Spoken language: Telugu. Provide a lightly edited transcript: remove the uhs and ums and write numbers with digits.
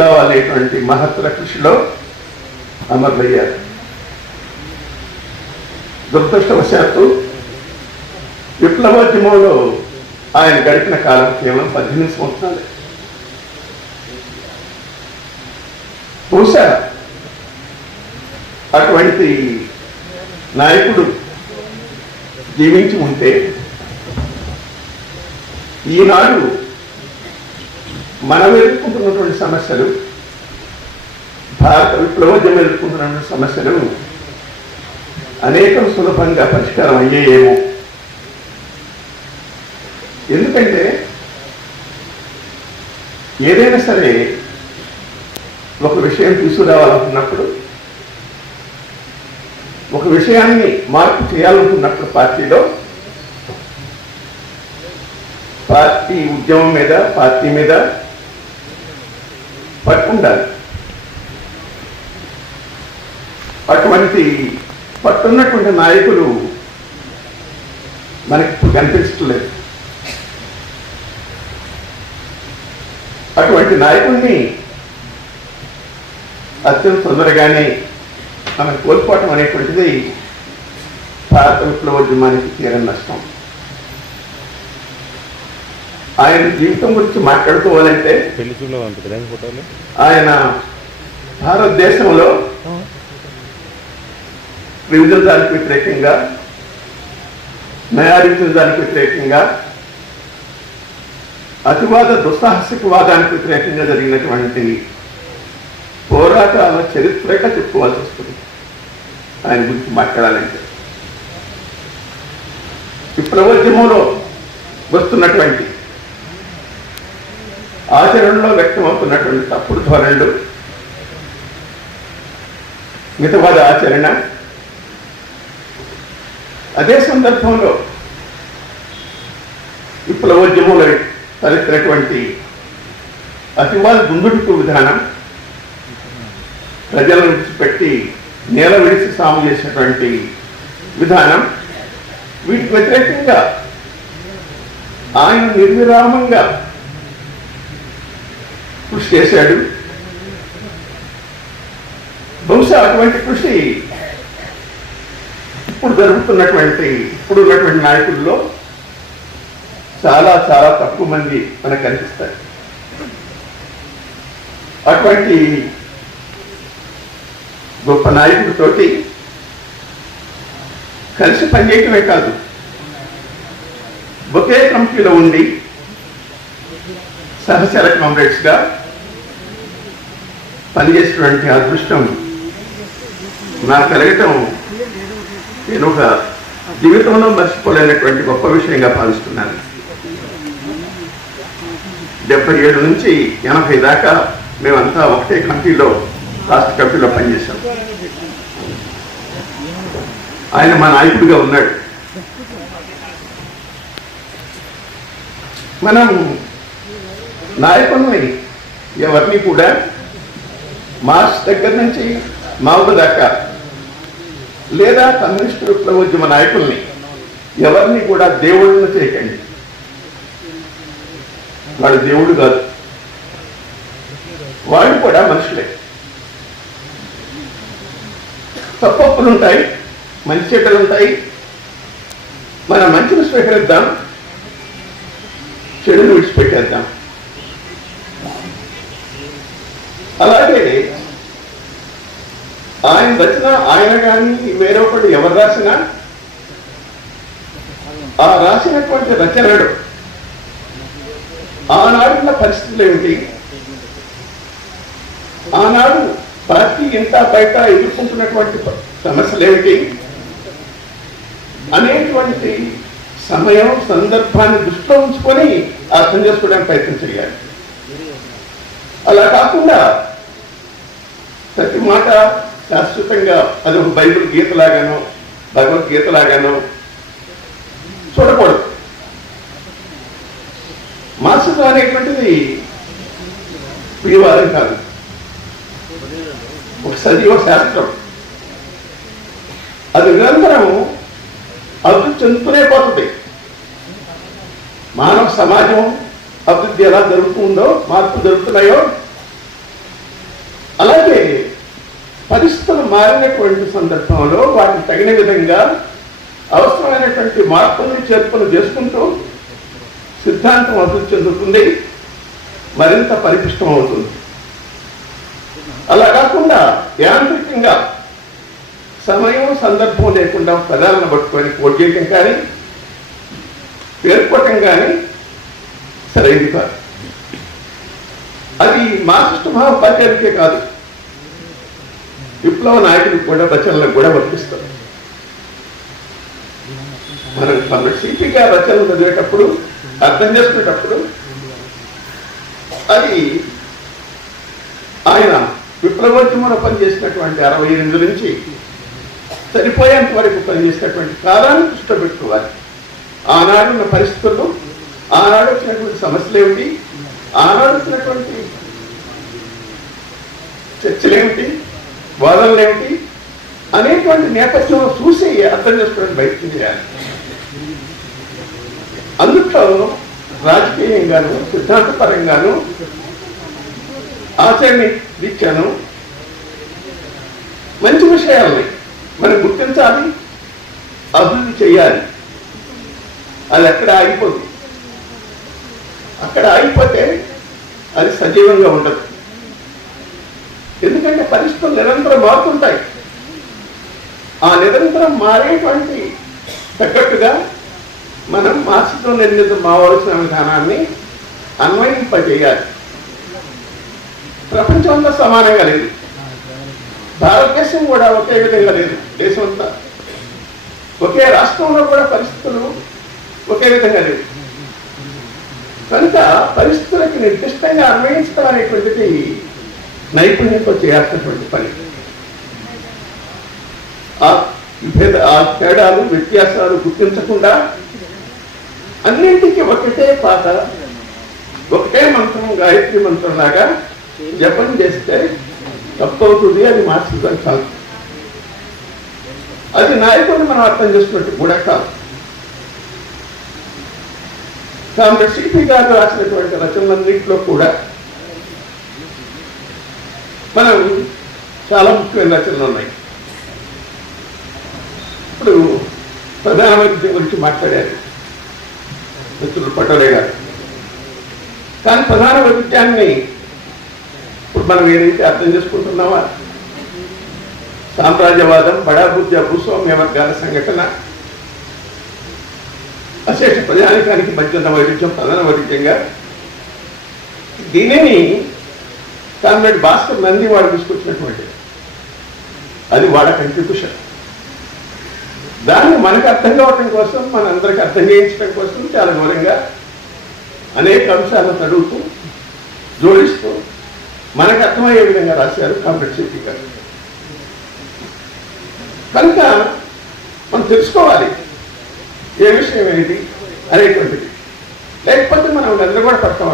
తీసుకురావాలనేటువంటి మహత్తర కృషిలో అమరులయ్యారు. దురదృష్టవశాత్తు విప్లవోద్యమంలో ఆయన గడిపిన కాలం కేవలం 18 సంవత్సరాలే. బహుశా అటువంటి నాయకుడు జీవించి ఉంటే ఈనాడు మనం ఎదుర్కొంటున్నటువంటి సమస్యలు, భారత విప్లవోద్యమం ఎదుర్కొంటున్నటువంటి సమస్యలు అనేకం సులభంగా పరిష్కారం అయ్యేయేమో. ఎందుకంటే ఏదైనా సరే ఒక విషయం తీసుకురావాలనుకున్నప్పుడు, ఒక విషయాన్ని మార్పు చేయాలనుకున్నప్పుడు పార్టీ ఉద్యమం మీద, పార్టీ మీద పట్టుండాలి. అటువంటి పట్టున్నటువంటి నాయకులు మనకి ఇప్పుడు కనిపించట్లేదు. అటువంటి నాయకుడిని అత్యంత తొందరగానే మనం కోల్పోవటం అనేటువంటిది భారత విప్లవోద్యమానికి తీరని నష్టం. ఆయన జీవితం గురించి మాట్లాడుకోవాలంటే ఆయన భారతదేశంలో విభజనదానికి వ్యతిరేకంగా, నయా విభజనదానికి వ్యతిరేకంగా, అతివాద దుస్సాహసికవాదానికి వ్యతిరేకంగా జరిగినటువంటి పోరాటాల చరిత్రగా చెప్పుకోవాల్సి వస్తుంది ఆయన గురించి మాట్లాడాలంటే. విప్లవోద్యమంలో వస్తున్నటువంటి ఆచరణలో వ్యక్తమవుతున్నటువంటి తప్పుడు ధోరణులు, మితవాద ఆచరణ, అదే సందర్భంలో విప్లవోద్యమంలో తలెత్తినటువంటి అతివాద దుందుడుకు విధానం, ప్రజలను విడిచిపెట్టి నేల విడిచి సాము చేసినటువంటి విధానం, వీటికి వ్యతిరేకంగా ఆయన నిర్విరామంగా కృషి చేశాడు. బహుశా అటువంటి కృషి ఇప్పుడున్నటువంటి నాయకుల్లో చాలా చాలా తక్కువ మంది మనకు కనిపిస్తారు. అటువంటి గొప్ప నాయకుడితోటి కలిసి పనిచేయటమే కాదు, ఒకే కమిటీలో ఉండి సహచర కామ్రేడ్స్గా పనిచేసినటువంటి అదృష్టం నాకు కలగటం నేను ఒక జీవితంలో మర్చిపోలేనటువంటి గొప్ప విషయంగా భావిస్తున్నాను. 77 నుంచి 80 దాకా మేమంతా ఒకటే కమిటీలో, రాష్ట్ర కమిటీలో పనిచేశాం. ఆయన మా నాయకుడిగా ఉన్నాడు. మనం నాయకుల్ని ఎవరిని కూడా మార్క్స్ దగ్గర నుంచి మావు దాకా, లేదా కమ్యూనిస్టు విప్లవోద్యమ నాయకుల్ని ఎవరిని కూడా దేవుళ్ళను చేయకండి. వాడు దేవుడు కాదు, వాళ్ళు కూడా మనుషులే. తప్పులు ఉంటాయి, మంచి చెడ్డలు ఉంటాయి. మన మంచిని స్వీకరిద్దాం, చెడును విడిచిపెట్టేద్దాం. అలాగే ఆయన రచన, ఆయన కానీ వేరొకటి ఎవరు రాసినా ఆ రాసినటువంటి రచనలు ఆనాడున్న పరిస్థితులు ఏమిటి, ఆనాడు పార్టీ ఇంత బయట ఎదుర్కొంటున్నటువంటి సమస్యలు ఏమిటి అనేటువంటి సమయం, సందర్భాన్ని దృష్టిలో ఉంచుకొని అర్థం చేసుకోవడానికి ప్రయత్నం చేయాలి. అలా కాకుండా ప్రతి మాట శాశ్వతంగా అది ఒక బైబిల్ గీతలాగానో, భగవద్గీతలాగానో చూడకూడదు. మార్క్సిజం అనేటువంటిది పిడివాదం కాదు, ఒక సజీవ శాస్త్రం. అది నిరంతరం అభివృద్ధి చెందుతూనే పోతుంది. మానవ సమాజం అభివృద్ధి ఎలా జరుగుతుందో, మార్పు జరుగుతున్నాయో అలాగే పరిస్థితులు మారినటువంటి సందర్భంలో వాటికి తగిన విధంగా అవసరమైనటువంటి మార్పుల్ని చేర్పులు చేసుకుంటూ సిద్ధాంతం అభివృద్ధి చెందుతుంది, మరింత పరిపుష్టం అవుతుంది. అలా కాకుండా యాంత్రికంగా సమయం సందర్భం లేకుండా పదాలను పట్టుకొని కోట్ చేయటం కానీ పేర్కోవటం కానీ సరైనది కాదు. అది మార్క్సిస్ట్ భావోపాధ్యాయులకే కాదు, విప్లవ నాయకులకు కూడా రచనలకు కూడా వర్తిస్తారు. మనం సిపి గారి రచనలు చదివేటప్పుడు అర్థం చేసుకునేటప్పుడు అది ఆయన విప్లవోద్యమంలో పనిచేసినటువంటి 68 నుంచి సరిపోయేంత వరకు పనిచేసినటువంటి కాలాన్ని దృష్టిలో పెట్టుకోవాలి. ఆనాడున్న పరిస్థితుల్లో ఆనాడు వచ్చినటువంటి సమస్యలు ఏమిటి, ఆనాడు వచ్చినటువంటి చర్చలేమిటి, వాదనలు ఏమిటి అనేటువంటి నేపథ్యంలో చూసి అర్థం చేసుకోవడానికి ప్రయత్నం చేయాలి. అందుట్లో రాజకీయంగాను సిద్ధాంతపరంగాను ఆచరణ రీత్యాను మంచి విషయాలని మనం గుర్తించాలి, అభివృద్ధి చేయాలి. అది అక్కడ ఆగిపోతుంది. అక్కడ ఆగిపోతే అది సజీవంగా ఉండదు. ఎందుకంటే పరిస్థితులు నిరంతరం మారుతుంటాయి. ఆ నిరంతరం మారేటువంటి తగ్గట్టుగా మనం మార్క్స్తో నిర్మితం మావలసిన విధానాన్ని అన్వయింపజేయాలి. ప్రపంచంలో సమానంగా లేదు, భారతదేశం కూడా ఒకే విధంగా లేదు, దేశం అంతా ఒకే రాష్ట్రంలో కూడా పరిస్థితులు ఒకే విధంగా లేవు. కనుక పరిస్థితులకి నిర్దిష్టంగా అన్వయించడం అనేటువంటిది నైపుణ్యంతో చేయాల్సినటువంటి పని. ఆ తేడాలు వ్యత్యాసాలు గుర్తించకుండా అన్నింటికి ఒకటే పాట, ఒకటే మంత్రం, గాయత్రి మంత్రం లాగా జపం చేస్తే తప్పవుతుంది. అది మార్క్సిజం కాదు, అది నాయకుడిని మనం అర్థం చేసుకున్నట్టు కూడా కాదు. కాబట్టి సిపి గారు రాసినటువంటి రచనలన్నింటిలో కూడా మనం చాలా ముఖ్యమైన రచనలు ఉన్నాయి. ఇప్పుడు ప్రధాన వైద్యం గురించి మాట్లాడారు మిత్రులు పటోలే గారు. కానీ ప్రధాన వైద్యాన్ని ఇప్పుడు మనం ఏదైతే అర్థం చేసుకుంటున్నామా, సామ్రాజ్యవాదం, బడాబుద్ధ్య, భూస్వామ్య వర్గాల సంఘటన, అశేష ప్రజానికానికి మధ్య ఉన్న వైరుధ్యం ప్రధాన వైరుధ్యంగా, దీనిని కామ్రేడ్ భాస్కర్ నంది వాడు తీసుకొచ్చినటువంటి అది వాడ కంట్రిబ్యూషన్. దాన్ని మనకు అర్థం కావటం కోసం, మనందరికి అర్థం చేయించడం కోసం చాలా ఘోరంగా అనేక అంశాలను చదువుతూ జోడిస్తూ మనకు అర్థమయ్యే విధంగా రాశారు కామ్రేడ్ సిపి గారు. కనుక మనం తెలుసుకోవాలి ఏ విషయం ఏది అనేటువంటిది, లేకపోతే మనం అందరూ కూడా పడతాం.